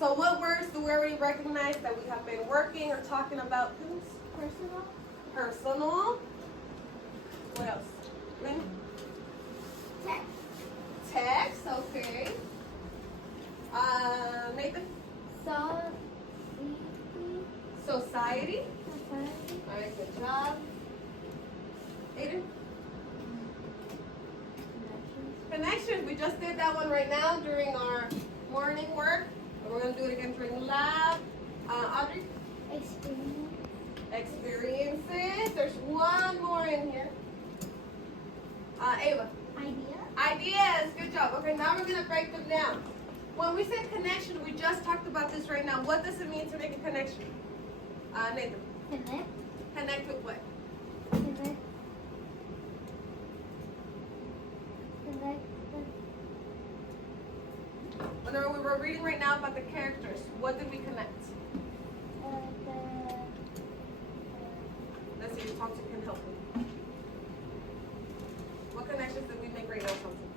So what words do we already recognize that we have been working or talking about? Personal. Personal. What else? Lynn? Text. Text, okay. Nathan? Society. All right, good job. Aiden? Connections. We just did that one right now during our morning work. And we're going to do it again during lab. Audrey? Experience. Experiences. There's one more in here. Ava? Idea. Ideas. Good job. Okay, now we're going to break them down. When we said connection, we just talked about this right now. What does it mean to make a connection? Nathan? Connect. Connect with what? Connect. Connect. Whenever we were reading right now about the characters, what did we connect? Let's see, Thompson can help me. What connections did we make right now, Thompson?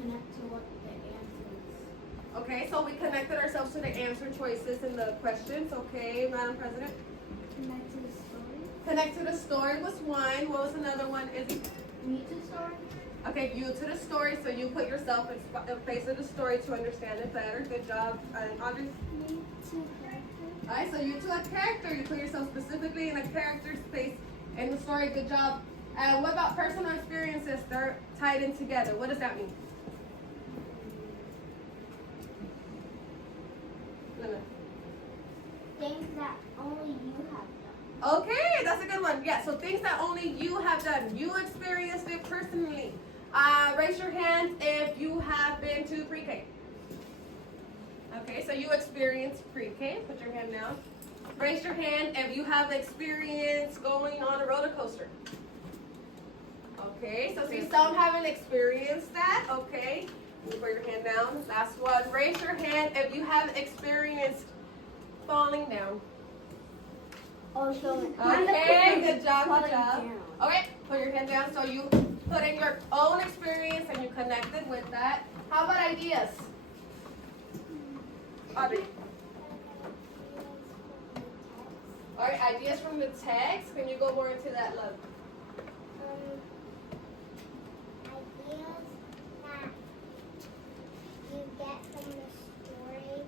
Connect to what the answer is. Okay, so we connected ourselves to the answer choices in the questions. Okay, Madam President. Connect to the story. Connect to the story was one. What was another one, Izzy? Me to story. Okay, you to the story, so you put yourself in place of the story to understand it better. Good job. And Audrey? Me to character. Alright, so you to a character, you put yourself specifically in a character space in the story. Good job. And what about personal experiences? They're tied in together. What does that mean? Lena. Things that only you have done. Okay, that's a good one. Yeah, so things that only you have done. You experienced it personally. Raise your hand if you have been to pre-K. Okay, so you experienced pre-K. Put your hand down. Raise your hand if you have experience going on a roller coaster. Okay, so see, some haven't experienced that. Okay, you put your hand down. Last one. Raise your hand if you have experienced falling down. Also, Okay, good job, good falling job. down. Okay, put your hand down so you put in your own experience and you connected with that. How about ideas? Audrey. All right, ideas from the text. Can you go more into that, love? Ideas that you get from the story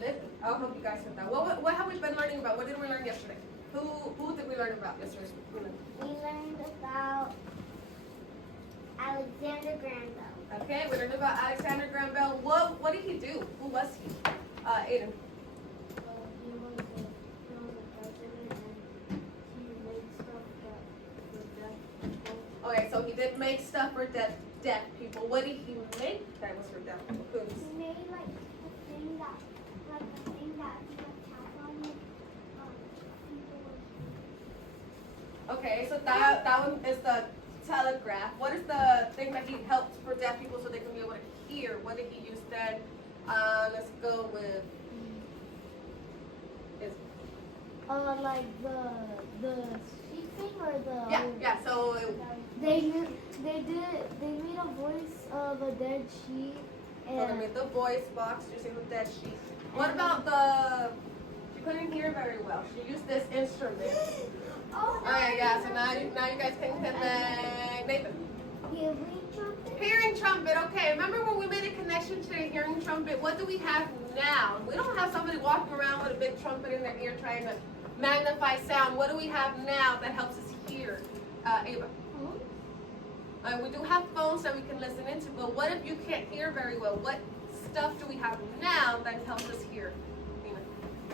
Let's see, I'll help you guys with that. What have we been learning about? What did we learn yesterday? Who did we learn about yesterday? we learned about Alexander Graham Bell. Okay, we learned about Alexander Graham Bell. What did he do? Who was he? Aiden. He was a president and he made stuff that for deaf people. Okay, so he did make stuff for deaf people. What did he make that was for deaf people? He made like a thing that you tap on it. Okay, so that one is the telegraph. What is the thing that he helped for deaf people so they can be able to hear? What did he use then? Let's go with. Like the sheep thing or the Yeah. So they made a voice of a dead sheep they and made the voice box using the dead sheep. What about the? She couldn't hear very well. She used this instrument. oh Yeah. So now you guys can connect. Nathan. Hearing trumpet. Okay, remember when we made a connection to the hearing trumpet? What do we have now? We don't have somebody walking around with a big trumpet in their ear trying to magnify sound. What do we have now that helps us hear? Ava. We do have phones that we can listen into, but what if you can't hear very well? What stuff do we have now that helps us hear?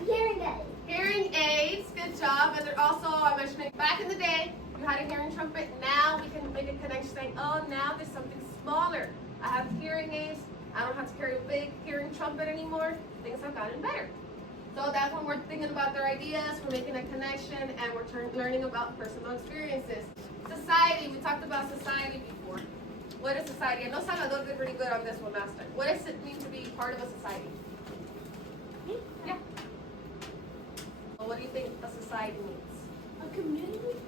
Hearing aids. Hearing aids, good job. And they're also, I mentioned it back in the day, you had a hearing trumpet. Now we can make a connection saying, oh, now there's something smaller. I have hearing aids. I don't have to carry a big hearing trumpet anymore. Things have gotten better. So that's when we're thinking about their ideas, we're making a connection, and we're learning about personal experiences. Society, we talked about society before. What is society? I know Salvador did pretty good on this one last time. What does it mean to be part of a society? Yeah. Well, what do you think a society means? A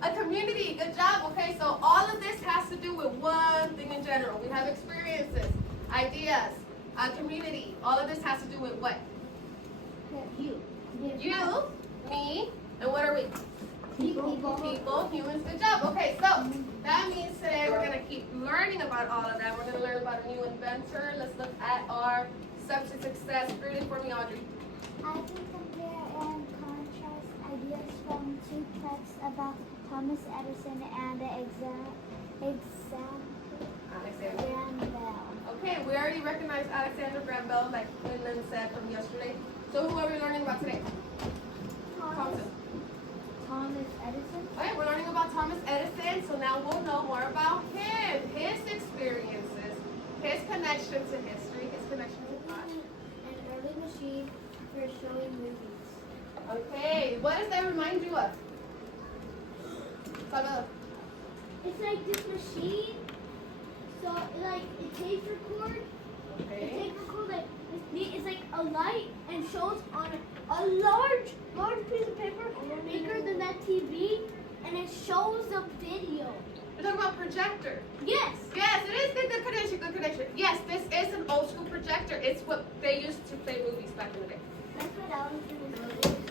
A community, good job. Okay, so all of this has to do with one thing in general. We have experiences, ideas, a community. All of this has to do with what? You. You, me, and what are we? People, humans, good job. Okay, so that means today we're going to keep learning about all of that. We're going to learn about a new inventor. Let's look at our steps to success. Read it for me, Audrey. I can compare and contrast ideas from two texts about Thomas Edison and the Alexander. Graham Bell. Okay, we already recognized Alexander Graham Bell, like Quinlan said from yesterday. So who are we learning about today? Thompson. Thomas Edison. Okay, we're learning about Thomas Edison, so now we'll know more about him, his experiences, his connection to history, his connection to God. An early machine for showing movies. Okay, what does that remind you of? Salvador. It's like this machine. So it takes record. It Okay. takes record it's like a light and shows on a large piece of paper bigger than that TV, and it shows the video. We're talking about projector. Yes. Yes, it is good connection, good connection. Yes, this is an old school projector. It's what they used to play movies back in the day. That's what I was doing.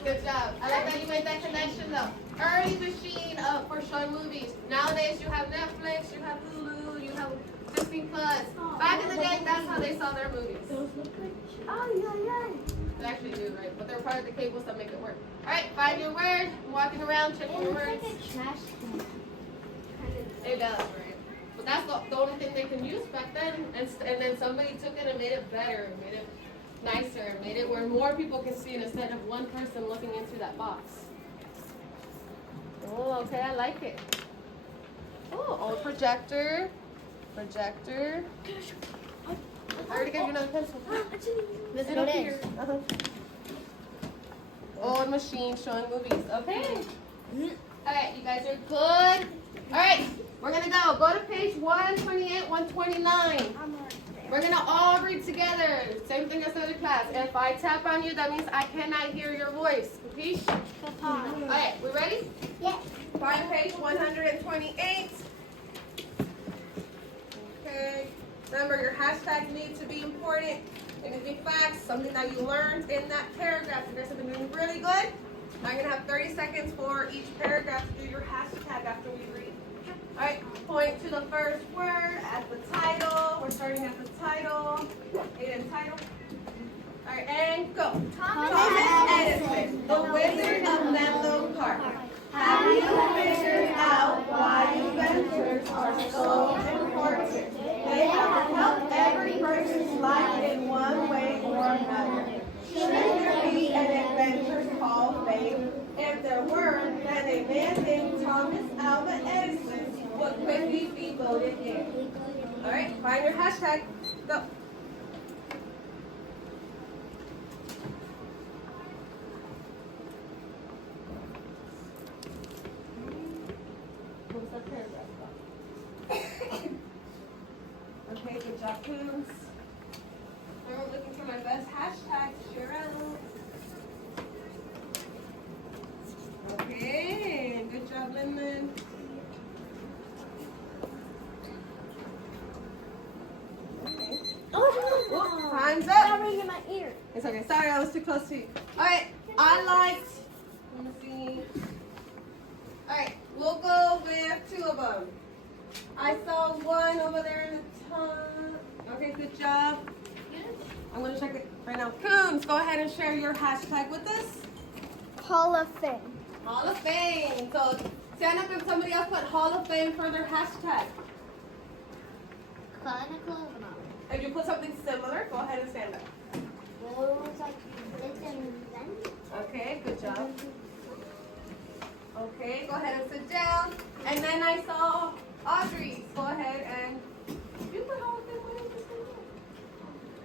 Good job. I like that you made that connection though. Early machine for showing movies. Nowadays you have Netflix, you have Hulu, you have Disney Plus. Back in the day, that's how they saw their movies. Those look like yeah. They actually do, right? But they're part of the cables that make it work. All right, find your word. Walking around, checking It your looks words. like a trash can. It does, right? But that's the only thing they can use back then. And then somebody took it and made it better, made it nicer, made it where more people can see it instead of one person looking into that box. Oh, okay, I like it. Oh, old projector. Projector. I already gave you another pencil. Listen Sit up here. Old machine showing movies. Okay. Alright, you guys are good. Alright, we're gonna go. Go to page 128, 129. We're gonna all read together. Same thing as the other class. If I tap on you, that means I cannot hear your voice. Capiche? Alright, we ready? Yes. Find page 128. Okay. Remember, your hashtags need to be important. Anything facts, something that you learned in that paragraph. You guys have been doing really good. Now you're gonna have 30 seconds for each paragraph to do your hashtag after we read. All right, point to the first word at the title. We're starting at the title. Aiden, title. All right, and go. Thomas Edison, the Wizard of Menlo Park. Have you figured out why inventors are so important? They have helped every person's life in one way or another. Should there be an inventor's Hall of Fame? If there weren't, then a man named Thomas Alva Edison would quickly be voted in. All right, find your hashtag. Go. What's that paragraph? Okay, good job, Coons. I'm looking for my best hashtags. Share out. Okay, good job, Lyndon. Okay. Oh, time's up. Ringing in my ear. It's okay. Sorry, I was too close to you. All right, I liked. Let me see. All right, we'll go with two of them. I saw one over there in the top. Okay, good job. I'm gonna check it right now. Coons, go ahead and share your hashtag with us. Hall of Fame. Hall of Fame. So stand up if somebody else put Hall of Fame for their hashtag. Kind of close enough. If you put something similar, go ahead and stand up. Well, it's like it's an event. Okay, good job. Okay, go ahead and sit down. And then I saw Audrey. Go ahead and you put Hall of Fame. What is this thing?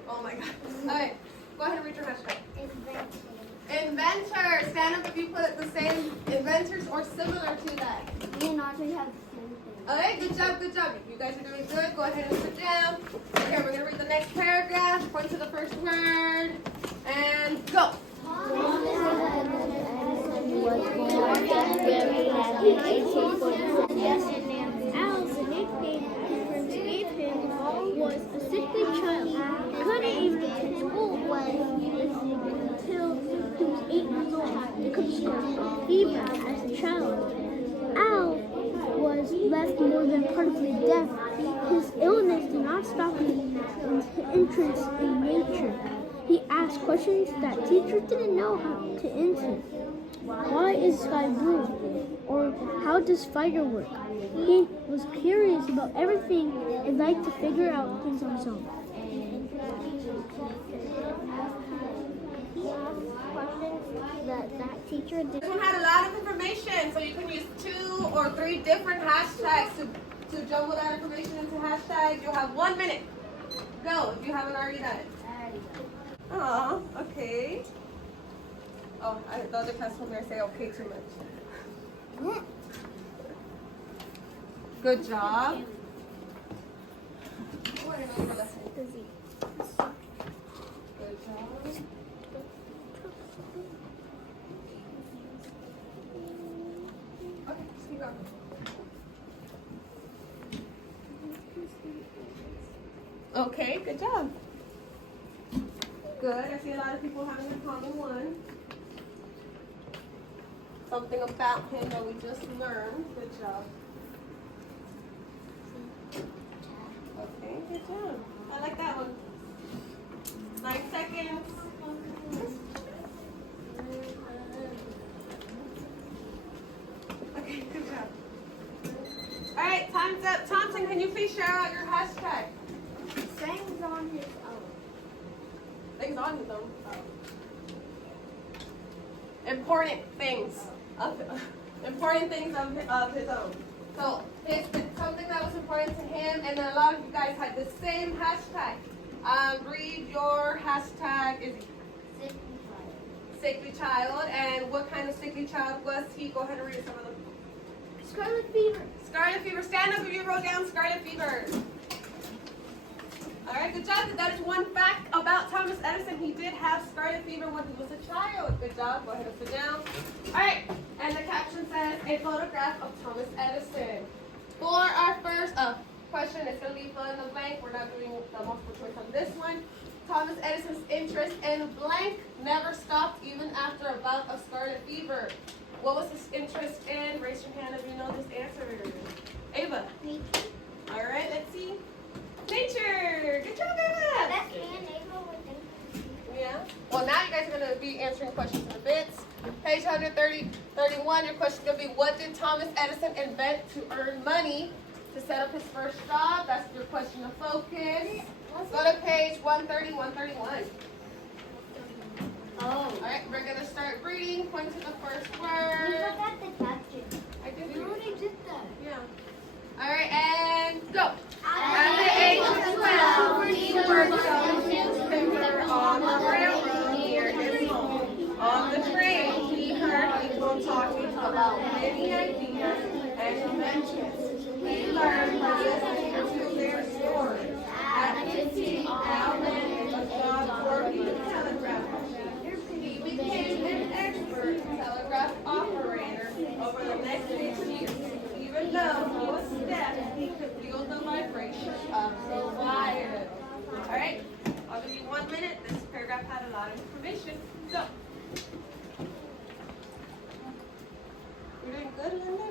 Oh my God. All right, go ahead and read your hashtag. Invention. Inventor. Stand up if you put the same inventors or similar to that. Me and Audrey have the same thing. Okay, good job, good job. You guys are doing good. Go ahead and sit down. Okay, we're gonna read the next paragraph. Point to the first word and go. Thomas Edison was born very happy in 1847. Al, the nickname his friends gave him, was a sickly child. He couldn't even attend school until he was 8 years old because of scarlet fever as a child. Al was left more than partly deaf. His illness did not stop his interest in nature. He asked questions that teachers didn't know how to answer. Why is sky blue? Or how does fire work? He was curious about everything and liked to figure out things on his own. He asked questions that teacher didn't. This one had a lot of information, so you can use 2 or 3 different hashtags to jumble that information into hashtags. You'll have 1 minute. Go if you haven't already done it. Oh, okay. Oh, the other class told me I say okay too much. Good job. Oh, I know your lesson. Good job. Okay, just keep going. Okay, good job. Good. I see a lot of people having a common one. Something about him that we just learned. Good job. Okay, good job. I like that one. 9 seconds. Okay, good job. All right, time's up. Thompson, can you please share out your hashtag? Things on his own. Things on his own. Important things of his own. So it's something that was important to him, and then a lot of you guys had the same hashtag. Read your hashtag. Is sickly child, and what kind of sickly child was he? Go ahead and read some of them. Scarlet fever. Scarlet fever. Stand up if you wrote down scarlet fever. All right, good job. That is one fact about Thomas Edison. He did have scarlet fever when he was a child. Good job. Go ahead and sit down. All right, and the caption says, a photograph of Thomas Edison. For our first question, it's going to be fill in the blank. We're not doing the multiple choice on this one. Thomas Edison's interest in blank never stopped even after a bout of scarlet fever. What was his interest in? Raise your hand if you know this answer. Ava. Nature. All right, let's see. Nature. Good job, Ava. That's me and Ava with them. Yeah. Well, now you guys are going to be answering questions in bits. Page 131, your question is going to be, what did Thomas Edison invent to earn money to set up his first job? That's your question of focus. Go to page 130, 131. Oh. All right, we're going to start reading. Point to the first We word. forgot the caption. I did We already did that. Yeah. All right, and go. At the age of 12, he worked on a newspaper on the railroad near his home. On the train, he heard people talking about many ideas and inventions. He learned by listening to their stories. At 15, Al landed a job working the telegraph machine. He became an expert telegraph operator over the next 6 years. Even though he was deaf, he could feel the vibration of the wire. All right, I'll give you 1 minute. This paragraph had a lot of information. So, you're doing good, Linda?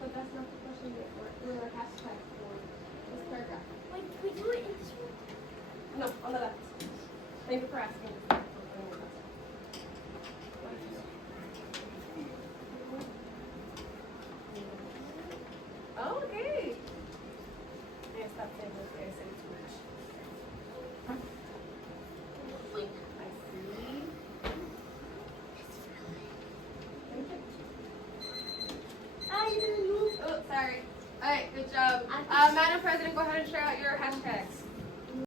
But that's not the question yet. We're doing our hashtag for this paragraph. Wait, we do it in this one? No, on the left. Thank you for asking.